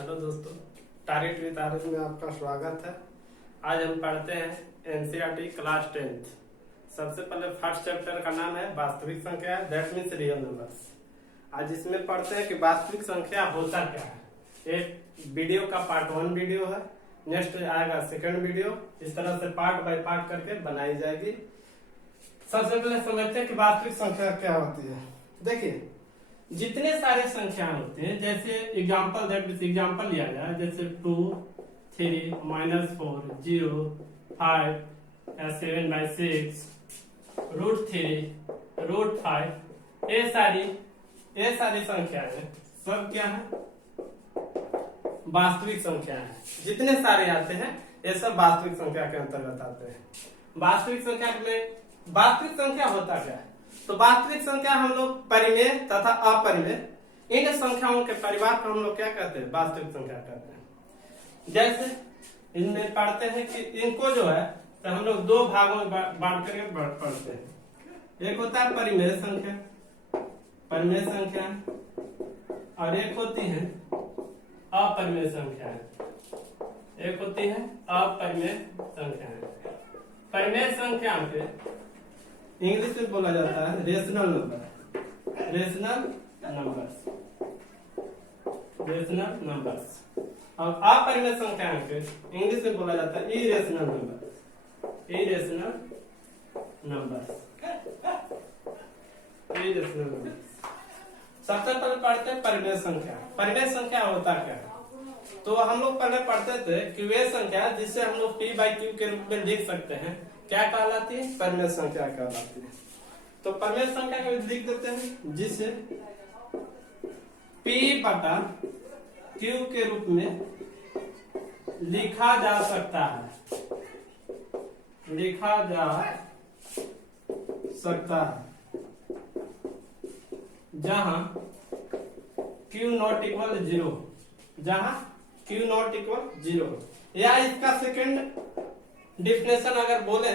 Hello दोस्तों, target with RS में आपका स्वागत है। आज हम पढ़ते हैं एनसीईआरटी क्लास 10th। सबसे पहले फर्स्ट चैप्टर का नाम है वास्तविक संख्या, दैट मीन्स रियल नंबर्स। आज इसमें पढ़ते हैं कि वास्तविक संख्या होता क्या है। एक वीडियो का पार्ट 1 वीडियो है, नेक्स्ट आएगा सेकंड वीडियो। इस तरह से पार्ट बाय पार्ट करके बनाई जाएगी। सबसे पहले समझते हैं कि वास्तविक संख्या क्या होती है। देखिए, जितने सारे संख्या होते हैं, जैसे एग्जाम्पल लिया जाए, जैसे 2, 3, -4, 0, 5, 7/6, √3, √5, ये सारी संख्याएं सब क्या है? वास्तविक संख्या है। जितने सारे आते हैं ये सब वास्तविक संख्या के अंतर्गत आते हैं। वास्तविक संख्या होता क्या है? तो वास्तविक संख्या हम लोग परिमेय तथा अपरिमेय इन संख्याओं के परिवार को हम लोग क्या कहते हैं? वास्तविक संख्या कहते हैं। जैसे इनमें पढ़ते हैं कि इनको जो है तो हम लोग दो भागों में बांट करके पढ़ते हैं। एक होता है परिमेय संख्या और एक होती है अपरिमेय संख्या। परिमेय संख्या पे इंग्लिश में बोला जाता है रेशनल नंबर्स। और अपरिमेय संख्या पे इंग्लिश में बोला जाता है इरेशनल नंबर्स। सबसे पहले पढ़ते हैं परिमेय संख्या। परिमेय संख्या होता क्या है? तो हम लोग पहले पढ़ते थे कि वे संख्या जिसे हम लोग p/q के रूप में लिख सकते हैं क्या कहलाती है? परिमेय संख्या कहलाती है। तो परिमेय संख्या को लिख देते हैं जिसे p/q के रूप में लिखा जा सकता है। जहां q नॉट इक्वल 0, या इसका सेकंड डिफिनेशन अगर बोले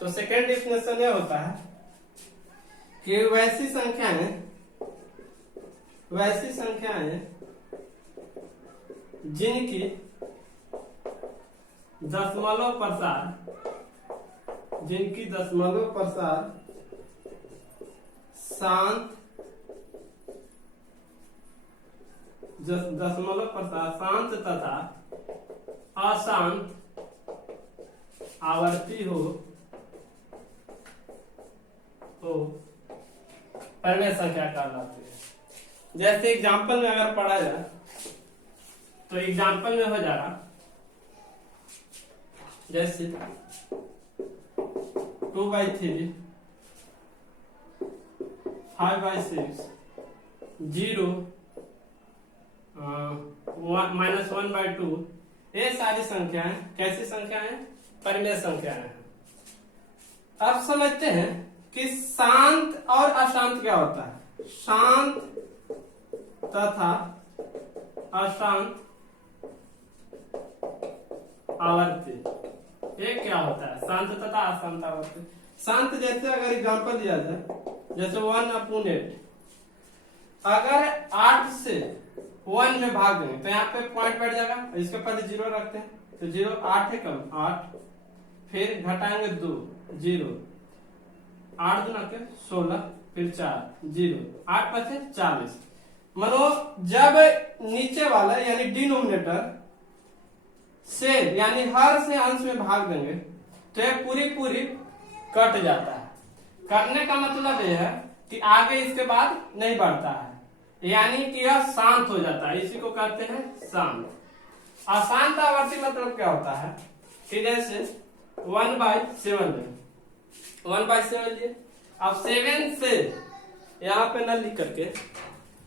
तो सेकंड डिफिनेशन यह होता है कि वैसी संख्याएं जिनकी दशमलव प्रसार शांत तथा अशांत आवर्ती हो परिमेय संख्या कहलाती है। जैसे एग्जाम्पल में अगर पढ़ा जाए तो एग्जाम्पल में हो जा रहा, जैसे 2/3, 5/6, 0, -1/2, ये सारी संख्याएं कैसी संख्याएं? परिमेय संख्याएं हैं। अब समझते हैं कि शांत और अशांत क्या होता है। शांत तथा अशांत आवर्ती, ये क्या होता है? शांत तथा अशांत आवर्ती। शांत जैसे अगर एग्जांपल दिया जाए, जैसे 1/8, अगर 8 से 1 में भाग देंगे तो यहाँ पे पॉइंट बैठ जाएगा, इसके पहले 0 रखते हैं तो 0, 8 है कम 8, फिर घटाएंगे 2, 0, 8 दूना के 16, फिर 4, 0, 8 बचे 40। मानो जब नीचे वाला यानी डिनोमिनेटर से यानी हर से अंश में भाग देंगे तो ये पूरी कट जाता है। कटने का मतलब यह है कि आगे इसके बाद नहीं बढ़ता है, यानी कि यह शांत हो जाता है। इसी को कहते हैं शांत। अशांत आवर्ती मतलब क्या होता है कि जैसे 1/7 लिए, अब 7 से यहाँ पे न लिख करके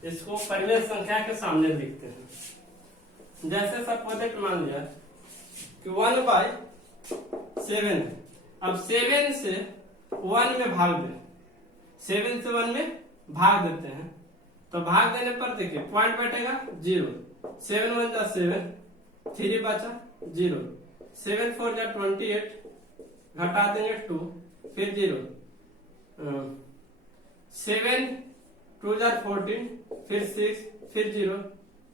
इसको परिमेय संख्या के सामने लिखते हैं। जैसे सपोज मान लिया कि 1/7 है। अब 7 से 1 में भाग दें, 7 से 1 में भाग देते हैं तो भाग देने पर देखिए पॉइंट बैठेगा 0, 7 1 जा 7, 3 बचा 0, 7 4 जा 28, घटा देंगे 2, फिर 0, 7 2 जा 14, फिर 6, फिर 0,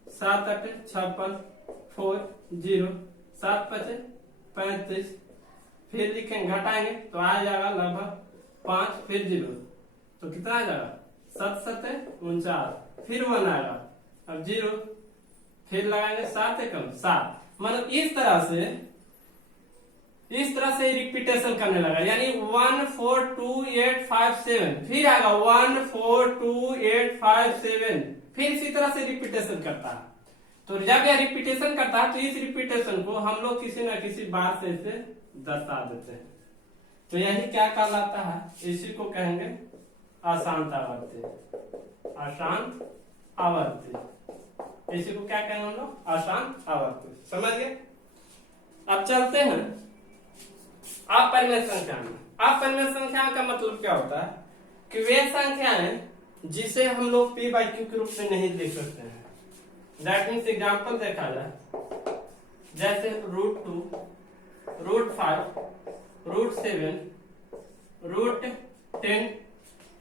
7 8 56 4 0 7 5 35, फिर लिखेंगे घटाएंगे तो आ जाएगा लगभग 5, फिर 0 तो कितना आ जाएगा 7 7 49, फिर 1 आएगा, अब 0, फिर लगाएंगे 7 एकम 7, मतलब इस तरह से रिपीटेशन करने लगा, यानी 1 4 2 8 5 7, फिर आएगा 1 4 2 8 5 7, फिर इसी तरह से रिपीटेशन करता है। तो जब यह रिपीटेशन करता है तो इस रिपीटेशन को हम लोग किसी न किसी बात से इसे दर्शा देते हैं, तो यही क्या कहलाता है, इसी को कहेंगे अशांत आवर्ती, अशांत आवर्ती, इसी को क्या कहेंगे हम लोग, अशांत आवर्ती। समझ गए? अब चलते हैं अपरिमेय संख्या में। अपरिमेय संख्या का मतलब क्या होता है कि वे संख्याएं जिसे हम लोग p बाई क्यू के रूप में नहीं लिख सकते हैं। दैट मीन्स एग्जाम्पल देखा जाए, जैसे √2, √5, √7, √10,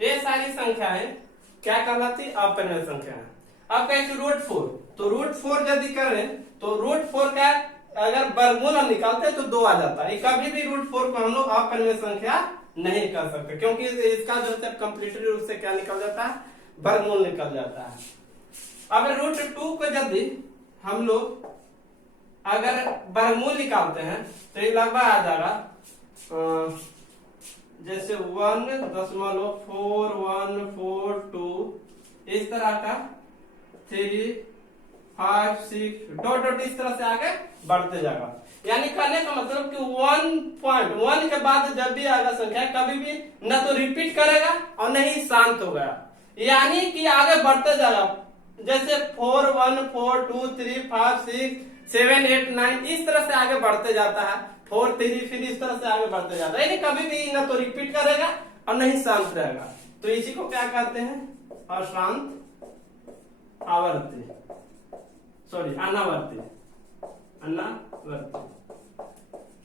ये सारी संख्याएं क्या कहलाती, अपरिमेय संख्याएं। अब कहें √4, तो √4 यदि करें तो √4 का अगर वर्गमूल हम निकालते हैं तो 2 आ जाता है। कभी भी √4 को हम लोग अपरिमेय संख्या नहीं कर सकते, क्योंकि इसका जो है कंप्लीटली रूप से क्या निकल जाता है, वर्गमूल निकल जाता है। अब √2 को यदि हम लोग अगर वर्गमूल निकालते हैं तो ये लगभग आ जाएगा जैसे 1.4142, इस तरह का 3 5 6 डॉट इस तरह से आगे बढ़ते जाएगा। यानी कहने का मतलब कि 1.1 के बाद जब भी आएगा संख्या कभी भी न तो रिपीट करेगा और न ही शांत होगा, यानी कि आगे बढ़ते जाएगा। जैसे 4 1 4 2 3 5 6 7 8 9 इस तरह से आगे बढ़ते जाता है, 4 3, फिर इस तरह से आगे बढ़ते जाता है, यानी कभी भी न तो रिपीट करेगा और न ही शांत रहेगा। तो इसी को क्या कहते हैं, अशांत आवर्ती, सॉरी अनावर्ती, अनावर्ती,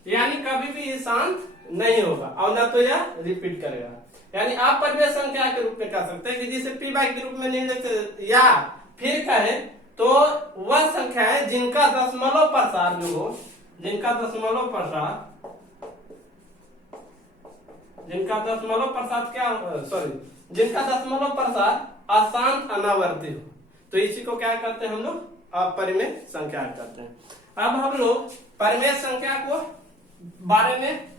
यानी कभी भी शांत नहीं होगा और न तो यह रिपीट करेगा। यानी आप अपरिमेय संख्या के रूप में कह सकते हैं कि जिसे p बाई के रूप में नहीं लिखते, या फिर कहें तो वह संख्या है जिनका दशमलव प्रसार जो हो, जिनका दशमलव प्रसार अशांत अनावर्ती हो, तो इसी को क्या करते हैं हम लोग, अपरिमेय संख्या कहते हैं। अब हम लोग परिमेय संख्या को बारे में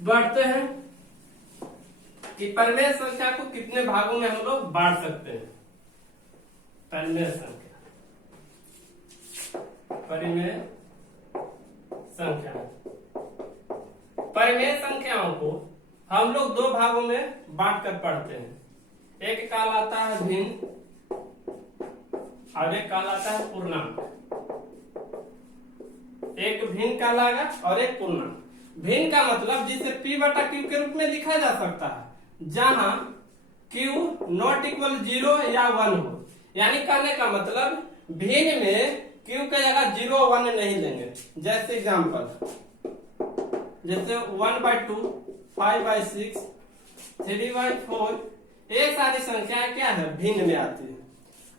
बढ़ते हैं कि परिमेय संख्या को कितने भागों में हम लोग बांट सकते हैं। परिमेय संख्याओं को हम लोग 2 भागों में बांट कर पढ़ते हैं। एक कहलाता है भिन्न और एक कहलाता है पूर्णांक। एक भिन्न कहलाएगा और एक पूर्णांक। भिन्न का मतलब जिसे p बटा q के रूप में लिखा जा सकता है, जहां q नॉट इक्वल 0 या 1 हो। यानी कहने का मतलब भिन्न में q की जगह 0 1 नहीं लेंगे। जैसे एग्जांपल, जैसे 1/2, 5/6, 3/4, ये सारी संख्याएं क्या है, भिन्न में आती है।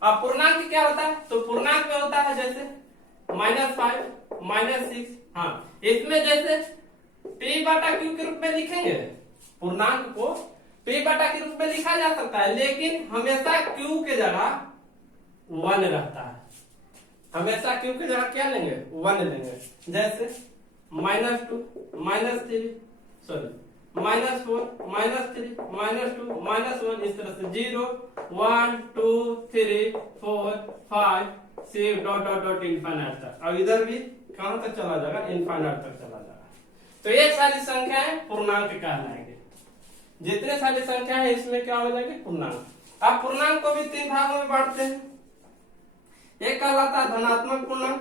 अब पूर्णांक क्या होता है, तो पूर्णांक में होता है जैसे -5, -6, हाँ, इसमें जैसे p बटा q के रूप में लिखेंगे, पूर्णांक को p बटा के रूप में लिखा जा सकता है, लेकिन हमेशा q के जगह 1 रहता है। हमेशा q की जगह क्या लेंगे, 1 लेंगे। जैसे -2, -3, सॉरी -4, -3, -2, -1, इस तरह से 0 1 2 3 4 5 6 डॉट डॉट डॉट इनफाइनाइट तक। अब इधर भी कहां तक चला जाएगा, इनफाइनाइट तक चला जाएगा। तो ये सारी संख्याएं पूर्णांक कहलाएंगे। जितने सारी संख्या है इसमें क्या हो जाएगी, पूर्णांक। अब पूर्णांक को भी 3 भागों में बांटते हैं। एक कहलाता है धनात्मक पूर्णांक,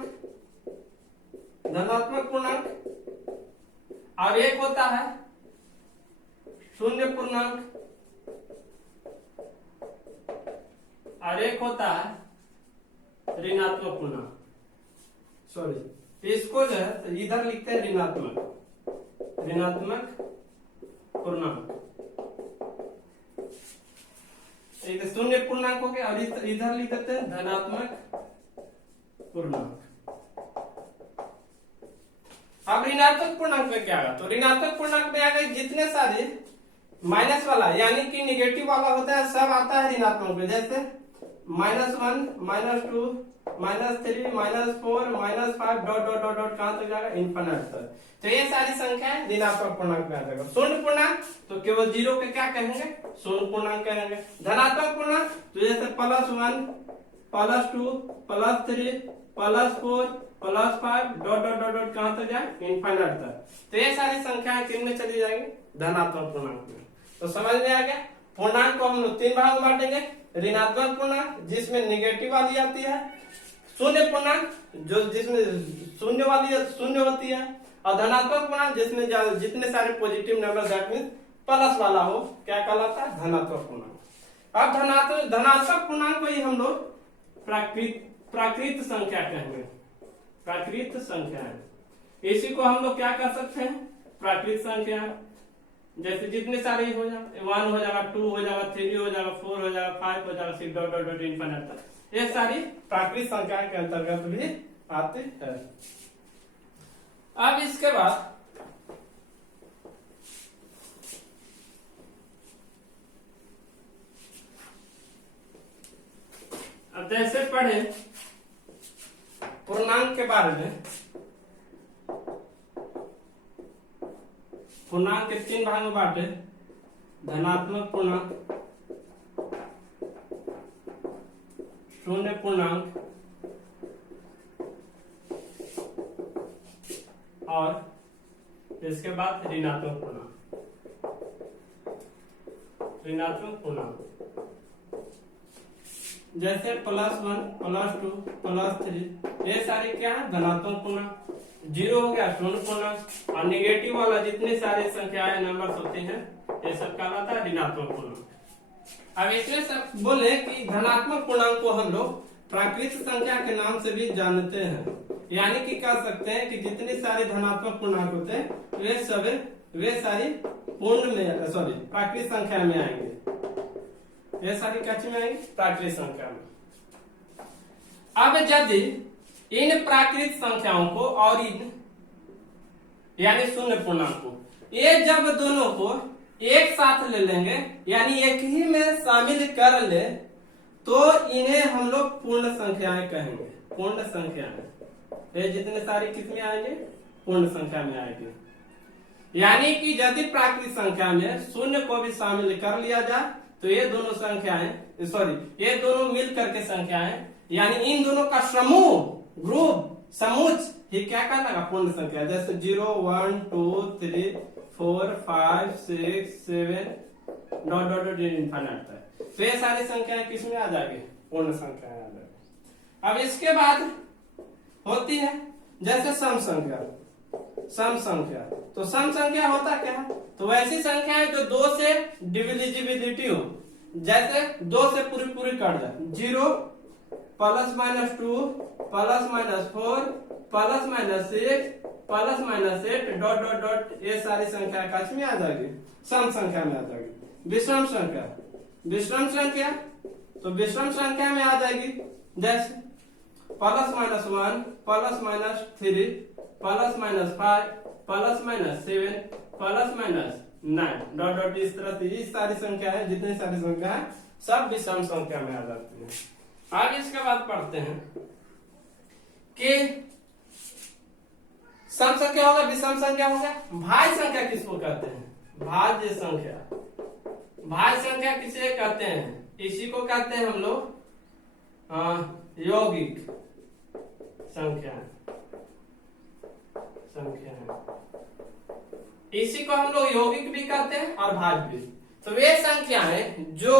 और एक होता है शून्य पूर्णांक, और एक होता है ऋणात्मक पूर्णांक। सॉरी, इसको जो है इधर लिखते हैं ऋणात्मक पूर्णांक। इधर शून्य पूर्णांक हो गया और इधर लिख देते हैं धनात्मक पूर्णांक। अब ऋणात्मक पूर्णांक में क्या आएगा, तो ऋणात्मक पूर्णांक में आ गए जितने सारे माइनस वाला यानी कि निगेटिव वाला होता है सब आता है ऋणात्मक में, जैसे -1 -2 -3 -4 -5 डॉट डॉट डॉट डॉट कहां तक जाएगा इनफिनिट तक। तो ये सारी संख्याएं ऋणात्मक पूर्णांक में आ जाएगा। शून्य पूर्णांक तो केवल जीरो के क्या कहेंगे, शून्य पूर्णांक कहेंगे। धनात्मक पूर्णांक तो जैसे +1 +2 +3 +4 +5 डॉट डॉट डॉट डॉट कहां तक जाए इनफिनिट तक। तो ये सारी संख्याएं किन में चली जाएंगी, धनात्मक पूर्णांक में। तो समझ में आ गया। पूर्णांक को हम लोग 3 भाग में बांटेंगे, ऋणात्मक पूर्णांक जिसमें निगेटिव वाली आती है, शून्य पूर्णांक जो जिसमें शून्य वाली शून्य होती है, और धनात्मक पूर्णांक जिसमें जितने सारे positive number that means plus वाला हो क्या कहलाता है, धनात्मक पूर्णांक। अब धनात्मक पूर्णांक को ही हम लोग प्राकृत संख्या कहेंगे, प्राकृत संख्या है। इसी को हम लोग क्या कर सकते हैं, प्राकृत संख्या। जैसे जितने सारे हो जाए 1 हो जाएगा 2 हो जाएगा 3 हो जाएगा 4 हो जाएगा 5 हो जाएगा 6 डॉट डॉट डॉट इनफिनिट तक, ये सारी प्राकृत संख्या के अंतर्गत भी आती है। अब इसके बाद अब जैसे पढ़े पूर्णांक के बारे में, पूर्णांक के 3 भाग में बांटे, धनात्मक पूर्णांक, शून्य पूर्णांक और इसके बाद ऋणात्मक पूर्णांक। ऋणात्मक पूर्णांक जैसे +1 +2 +3 ये सारे क्या है, धनात्मक पूर्णांक। 0 हो गया शून्य पूर्णांक, और निगेटिव वाला जितने सारे संख्याएं नंबर्स होते हैं ये सब कहलाता है ऋणात्मक पूर्णांक। अब इसमें सब बोले कि धनात्मक पूर्णांक को हम लोग प्राकृत संख्या के नाम से भी जानते हैं, यानी कि कह सकते हैं कि जितने सारे धनात्मक पूर्णांक होते हैं वे सारी पूर्ण में सॉरी प्राकृत संख्या में आएंगे, ये सारी कच्ची में आएंगी प्राकृत संख्या में। अब यदि इन प्राकृत संख्याओं को और इन यानी शून्य पूर्णांक को ये जब दोनों को एक साथ ले लेंगे यानी एक ही में शामिल कर ले तो इन्हें हम लोग पूर्ण संख्याएं कहेंगे। पूर्ण संख्याएं ये जितने सारी किसमें आएंगे, पूर्ण संख्या में आएंगे। यानी कि यदि प्राकृत संख्या में शून्य को भी शामिल कर लिया जाए तो ये दोनों संख्याएं सॉरी ये दोनों मिल करके संख्याएं यानी इन दोनों का समूह ग्रुप समुच्च ये क्या कहलाएगा, पूर्ण संख्या। जैसे 0 1 2 3 4 5 6 7 डॉट डॉट डॉट इनफिनिट तक, तो ये सारी संख्याएं किसमें आ जाएगी, पूर्ण संख्याएं आ जाएगी। अब इसके बाद होती है जैसे सम संख्या। सम संख्या तो सम संख्या होता क्या है, तो वैसी संख्या है जो 2 से डिविजिबिलिटी हो, जैसे 2 से पूरी पूरी कट जाए। 0 +-2 +-4 +-6 डॉट डॉट डॉट ये सारी संख्या कच में आ जाएगी, सम संख्या में आ जाएगी। विषम संख्या, विषम संख्या तो विषम संख्या में आ जाएगी जैसे +-1 +-3 +-5 +-7 +-9 डॉट डॉट इस तरह से ये सारी संख्या है, जितनी सारी संख्या है सब विषम संख्या में आ जाती है। आगे इसके बाद पढ़ते हैं कि सम संख्या होगा, विषम संख्या होगा, भाज्य संख्या किसको कहते हैं, भाज्य संख्या। भाज्य संख्या किसे कहते हैं, इसी को कहते हैं हम लोग यौगिक संख्या। इसी को हम लोग यौगिक भी कहते हैं और भाज्य भी। तो वे संख्याएं जो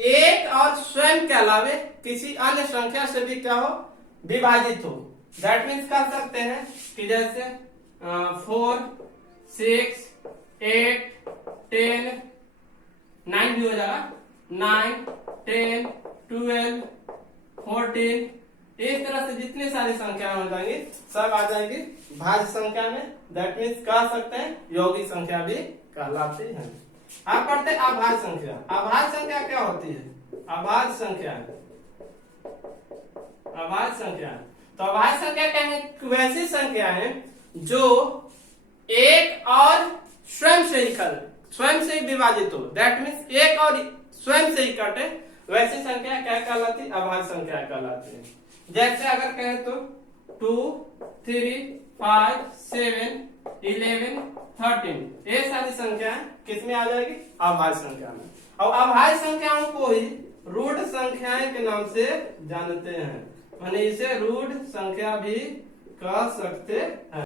एक और स्वयं के अलावे किसी अन्य संख्या से भी क्या हो, विभाजित हो। दैट मीन्स कह सकते हैं कि जैसे 4 6 8 10 9 भी हो जाएगा, 9 10 12 14 इस तरह से जितनी सारी संख्याएं हो जाएंगी सब आ जाएगी भाज्य संख्या में। दैट मीन्स कह सकते हैं यौगिक संख्या भी कहलाती है। आप पढ़ते हैं अभाज्य संख्या। अभाज्य संख्या क्या होती है, अभाज्य संख्या है, अभाज्य संख्या है। तो अभाज्य संख्या क्या है? वैसी संख्या है जो एक और स्वयं से ही विभाजित हो, दैट मीन्स एक और स्वयं से ही कटे, वैसी संख्या क्या कहलाती? अभाज्य संख्या कहलाती है। जैसे अगर कहें तो 2, 3, 5, 7, 11, 13, ये सारी संख्या किसमें आ जाएगी? अभाज्य संख्या में। और अभाज्य संख्याओं को ही रूढ़ संख्याएं के नाम से जानते हैं, माने इसे रूढ़ संख्या भी कह सकते हैं।